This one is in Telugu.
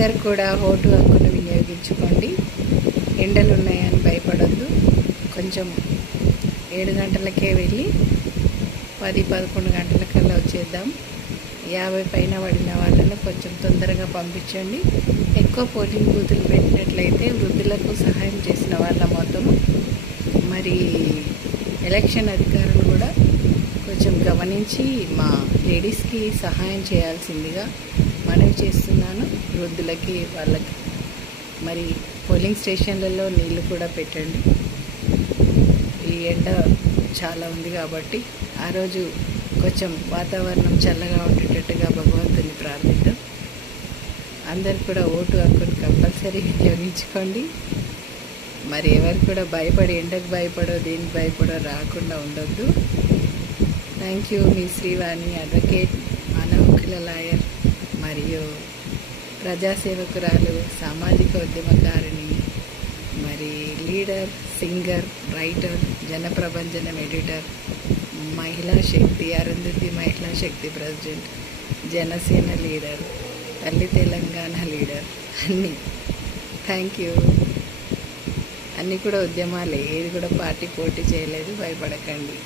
అందరు కూడా ఓటు హక్కును వినియోగించుకోండి. ఎండలు ఉన్నాయని భయపడొద్దు. కొంచెం 7 గంటలకే వెళ్ళి 10-11 గంటలకల్లా వచ్చేద్దాం. 50 పైన పడిన వాళ్ళను కొంచెం తొందరగా పంపించండి. ఎక్కువ పోలింగ్ బూతులు పెట్టినట్లయితే వృద్ధులకు సహాయం చేసిన వాళ్ళ మొత్తము మరి ఎలక్షన్ అధికారులు కూడా కొంచెం గమనించి మా లేడీస్కి సహాయం చేయాల్సిందిగా మనవి చేస్తున్నాను. వృద్ధులకి వాళ్ళకి మరి పోలింగ్ స్టేషన్లలో నీళ్లు కూడా పెట్టండి. ఈ ఎండ చాలా ఉంది కాబట్టి ఆ రోజు కొంచెం వాతావరణం చల్లగా ఉండేటట్టుగా భగవంతుని ప్రార్థిద్దాం. అందరు కూడా ఓటు హక్కును కంపల్సరీ వినియోగించుకోండి. మరి ఎవరు కూడా భయపడి ఎండకు భయపడో దేనికి భయపడో రాకుండా ఉండొద్దు. Thank you. Me Srivani, advocate, మానవ హక్కుల లాయర్ మరియు ప్రజాసేవకురాలు, సామాజిక ఉద్యమకారిణి, మరి లీడర్, సింగర్, రైటర్, జనప్రబంజనం ఎడిటర్, మహిళా శక్తి, అరుంధతి మహిళా శక్తి ప్రెసిడెంట్, జనసేన లీడర్, తల్లి తెలంగాణ లీడర్, అన్నీ. Thank you. అన్నీ కూడా ఉద్యమాలే, ఏది కూడా పార్టీ పోటీ చేయలేదు. భయపడకండి.